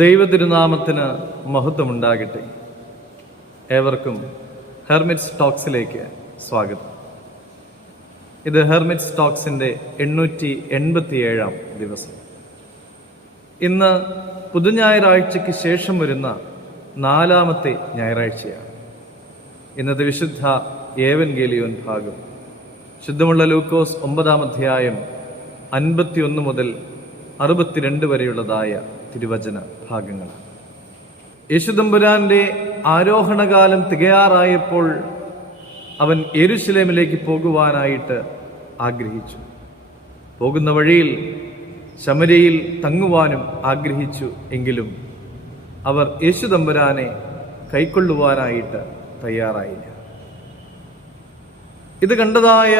ദൈവതിരുനാമത്തിന് മഹത്വമുണ്ടാകട്ടെ. ഏവർക്കും ഹെർമിറ്റ്സ് ടോക്സിലേക്ക് സ്വാഗതം. ഇത് ഹെർമിറ്റ്സ് ടോക്സിന്റെ 887 ദിവസം. ഇന്ന് പുതുഞായറാഴ്ചയ്ക്ക് ശേഷം വരുന്ന 4ാമത്തെ ഞായറാഴ്ചയാണ്. ഇന്നത്തെ വിശുദ്ധ ഏവൻഗേലിയോൻ ഭാഗം ശുദ്ധമുള്ള ലൂക്കോസ് 9-ാം അധ്യായം 51 മുതൽ 62 വരെയുള്ളതായ തിരുവചന ഭാഗങ്ങളാണ്. യേശുദമ്പുരാന്റെ ആരോഹണകാലം തികയാറായപ്പോൾ അവൻ യെരുശലേമിലേക്ക് പോകുവാനായിട്ട് ആഗ്രഹിച്ചു. പോകുന്ന വഴിയിൽ ശമര്യയിൽ തങ്ങുവാനും ആഗ്രഹിച്ചു. എങ്കിലും അവർ യേശുദമ്പുരാനെ കൈക്കൊള്ളുവാനായിട്ട് തയ്യാറായില്ല. ഇത് കണ്ടതായ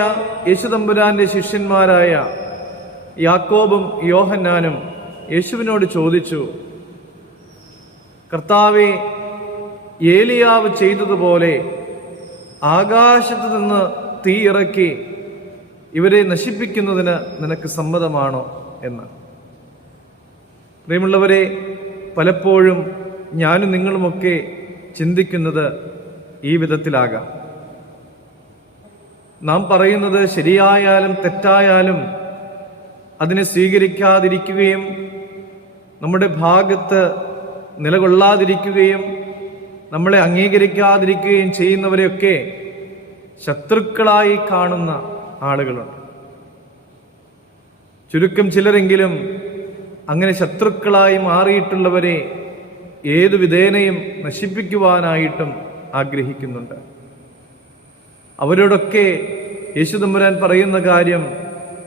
യേശുദമ്പുരാന്റെ ശിഷ്യന്മാരായ യാക്കോബും യോഹന്നാനും യേശുവിനോട് ചോദിച്ചു, കർത്താവേ, ഏലിയാവ് ചെയ്തതുപോലെ ആകാശത്ത് നിന്ന് തീ ഇറക്കി ഇവരെ നശിപ്പിക്കുന്നതിന് നിനക്ക് സമ്മതമാണോ എന്ന്. പ്രിയമുള്ളവരെ, പലപ്പോഴും ഞാനും നിങ്ങളുമൊക്കെ ചിന്തിക്കുന്നത് ഈ വിധത്തിലാകാം. നാം പറയുന്നത് ശരിയായാലും തെറ്റായാലും അതിനെ സ്വീകരിക്കാതിരിക്കുകയും നമ്മുടെ ഭാഗത്ത് നിലകൊള്ളാതിരിക്കുകയും നമ്മളെ അംഗീകരിക്കാതിരിക്കുകയും ചെയ്യുന്നവരെയൊക്കെ ശത്രുക്കളായി കാണുന്ന ആളുകളുണ്ട്. ചുരുക്കം ചിലരെങ്കിലും അങ്ങനെ ശത്രുക്കളായി മാറിയിട്ടുള്ളവരെ ഏതു വിധേനയും നശിപ്പിക്കുവാനായിട്ടും ആഗ്രഹിക്കുന്നുണ്ട്. അവരോടൊക്കെ യേശുദമ്പുരാൻ പറയുന്ന കാര്യം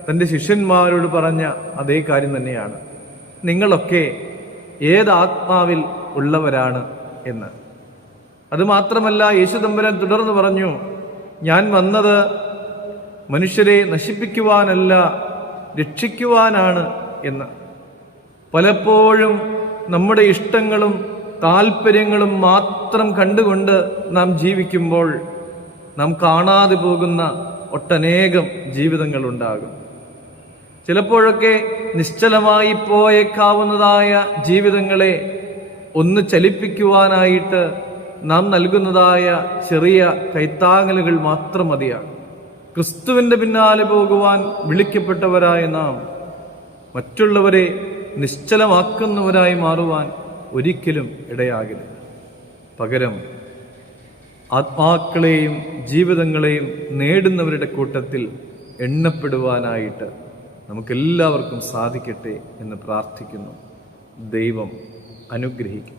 തൻ്റെ ശിഷ്യന്മാരോട് പറഞ്ഞ അതേ കാര്യം തന്നെയാണ്. നിങ്ങളൊക്കെ ഏത് ആത്മാവിൽ ഉള്ളവരാണ് എന്ന്. അതുമാത്രമല്ല, യേശുദമ്പുരാൻ തുടർന്ന് പറഞ്ഞു, ഞാൻ വന്നത് മനുഷ്യരെ നശിപ്പിക്കുവാനല്ല, രക്ഷിക്കുവാനാണ് എന്ന്. പലപ്പോഴും നമ്മുടെ ഇഷ്ടങ്ങളും താല്പര്യങ്ങളും മാത്രം കണ്ടുകൊണ്ട് നാം ജീവിക്കുമ്പോൾ നാം കാണാതെ പോകുന്ന ഒട്ടനേകം ജീവിതങ്ങളുണ്ടാകും. ചിലപ്പോഴൊക്കെ നിശ്ചലമായി പോയേക്കാവുന്നതായ ജീവിതങ്ങളെ ഒന്ന് ചലിപ്പിക്കുവാനായിട്ട് നാം നൽകുന്നതായ ചെറിയ കൈത്താങ്ങലുകൾ മാത്രം മതിയാണ്. ക്രിസ്തുവിന്റെ പിന്നാലെ പോകുവാൻ വിളിക്കപ്പെട്ടവരായ നാം മറ്റുള്ളവരെ നിശ്ചലമാക്കുന്നവരായി മാറുവാൻ ഒരിക്കലും ഇടയാകില്ല. പകരം ആത്മാക്കളെയും ജീവിതങ്ങളെയും നേടുന്നവരുടെ കൂട്ടത്തിൽ എണ്ണപ്പെടുവാനായിട്ട് നമുക്കെല്ലാവർക്കും സാധിക്കട്ടെ എന്ന് പ്രാർത്ഥിക്കുന്നു. ദൈവം അനുഗ്രഹിക്കും.